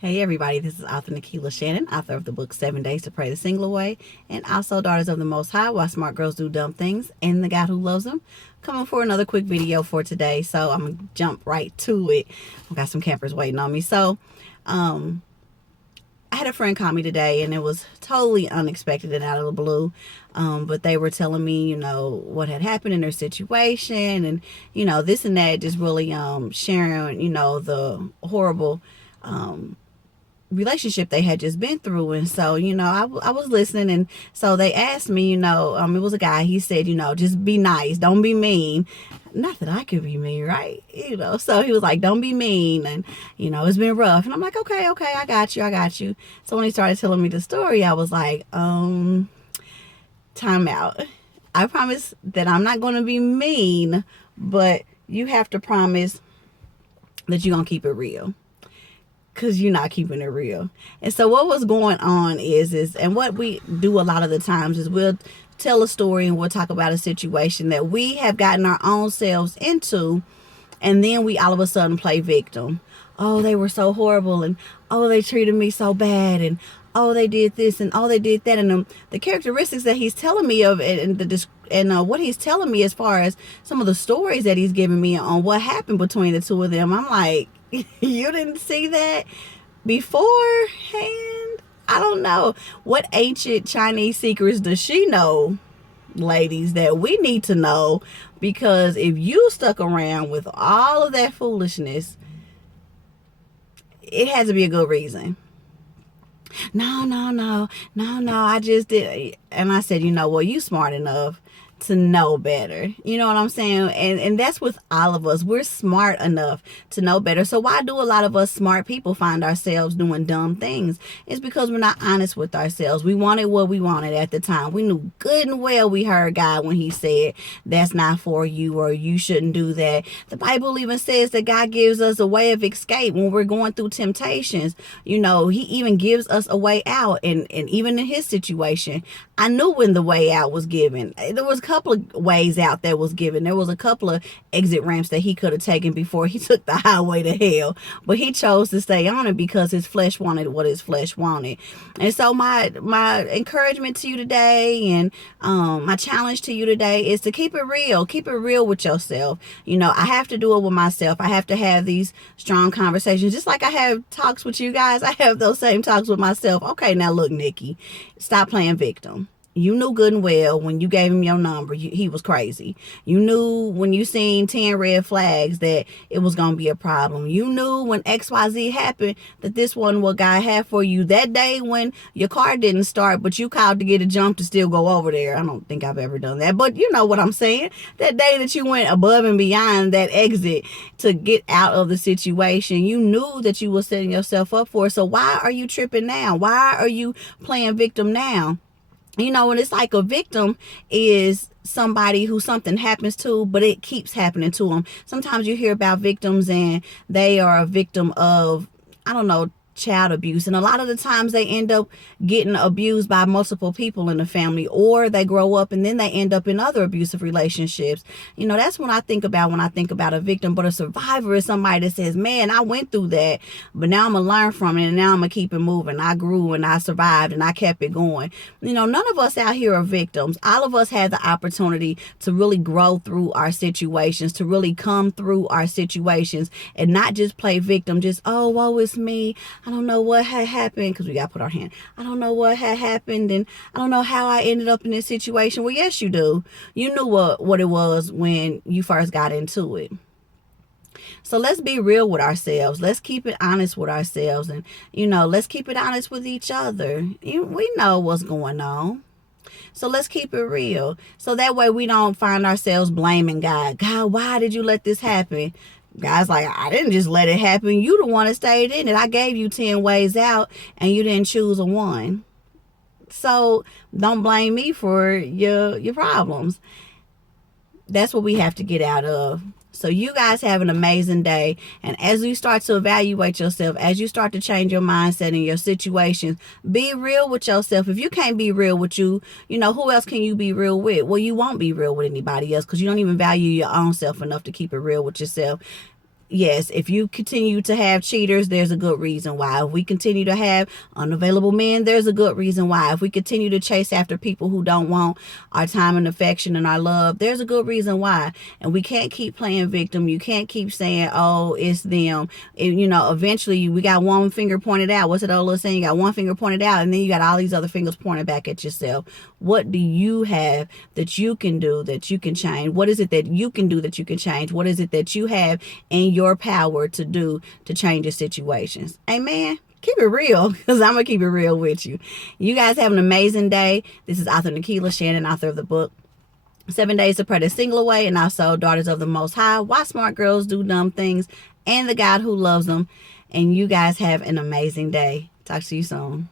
Hey everybody, this is author Nakilah Shannon, author of the book 7 Days to Pray the Single Away, and also Daughters of the Most High, Why Smart Girls Do Dumb Things, and The God Who Loves Them. Coming for another quick video for today, so I'm going to jump right to it. I've got some campers waiting on me. I had a friend call me today, and it was totally unexpected and out of the blue. But they were telling me, what had happened in their situation, and, this and that, just really sharing, the horrible relationship they had just been through. And so I was listening, and so they asked me, it was a guy. He said, just be nice, don't be mean. Not that I could be mean, right? So he was like, don't be mean, and it's been rough. And I'm like, okay, I got you. So when he started telling me the story, I was like, time out. I promise that I'm not going to be mean, but you have to promise that you're going to keep it real, because you're not keeping it real. And so what was going on is and what we do a lot of the times is we'll tell a story and we'll talk about a situation that we have gotten our own selves into, and then we all of a sudden play victim. Oh, they were so horrible, and oh, they treated me so bad, and oh, they did this, and oh, they did that. And the characteristics that he's telling me of, and what he's telling me as far as some of the stories that he's giving me on what happened between the two of them, I'm like, you didn't see that beforehand? I don't know. What ancient Chinese secrets does she know, ladies, that we need to know? Because if you stuck around with all of that foolishness, it has to be a good reason. No, I just did. And I said, well, you smart enough to know better. You know what I'm saying? And that's with all of us. We're smart enough to know better. So why do a lot of us smart people find ourselves doing dumb things? It's because we're not honest with ourselves. We wanted what we wanted at the time. We knew good and well we heard God when he said, that's not for you, or you shouldn't do that. The Bible even says that God gives us a way of escape when we're going through temptations. He even gives us a way out. And even in his situation, I knew when the way out was given. There was a couple of ways out that was given. There was a couple of exit ramps that he could have taken before he took the highway to hell. But he chose to stay on it because his flesh wanted what his flesh wanted. And so my encouragement to you today, and my challenge to you today, is to keep it real. Keep it real with yourself. I have to do it with myself. I have to have these strong conversations. Just like I have talks with you guys, I have those same talks with myself. Okay, now look, Nikki, stop playing victim. You knew good and well when you gave him your number, he was crazy. You knew when you seen 10 red flags that it was going to be a problem. You knew when XYZ happened that this wasn't what God had for you. That day when your car didn't start, but you called to get a jump to still go over there. I don't think I've ever done that, but you know what I'm saying. That day that you went above and beyond that exit to get out of the situation, you knew that you were setting yourself up for it. So why are you tripping now? Why are you playing victim now? And it's like a victim is somebody who something happens to, but it keeps happening to them. Sometimes you hear about victims and they are a victim of, I don't know, child abuse, and a lot of the times they end up getting abused by multiple people in the family, or they grow up and then they end up in other abusive relationships. That's what I think about when I think about a victim. But a survivor is somebody that says, man, I went through that, but now I'm gonna learn from it, and now I'm gonna keep it moving. I grew and I survived and I kept it going. None of us out here are victims. All of us have the opportunity to really grow through our situations, to really come through our situations, and not just play victim, just, oh, woe is me, I don't know what had happened, because we got to put our hand. I don't know what had happened, and I don't know how I ended up in this situation. Well, yes, you do. You knew what it was when you first got into it. So let's be real with ourselves. Let's keep it honest with ourselves, and, let's keep it honest with each other. We know what's going on. So let's keep it real. So that way we don't find ourselves blaming God. God, why did you let this happen? God's like, I didn't just let it happen. You the one that stayed in it. I gave you 10 ways out and you didn't choose a one. So don't blame me for your problems. That's what we have to get out of. So you guys have an amazing day. And as you start to evaluate yourself, as you start to change your mindset and your situations, be real with yourself. If you can't be real with you, who else can you be real with? Well, you won't be real with anybody else, because you don't even value your own self enough to keep it real with yourself. Yes, if you continue to have cheaters, there's a good reason why. If we continue to have unavailable men, there's a good reason why. If we continue to chase after people who don't want our time and affection and our love, there's a good reason why. And we can't keep playing victim. You can't keep saying, oh, it's them. Eventually we got one finger pointed out. What's that old little saying? You got one finger pointed out, and then you got all these other fingers pointed back at yourself. What do you have that you can do, that you can change? What is it that you can do that you can change? What is it that you have in your power to do to change your situations? Amen. Keep it real, because I'm going to keep it real with you. You guys have an amazing day. This is author Nakilah, Shannon, author of the book 7 Days to Pray the Single Away, and also Daughters of the Most High, Why Smart Girls Do Dumb Things, and the God Who Loves Them. And you guys have an amazing day. Talk to you soon.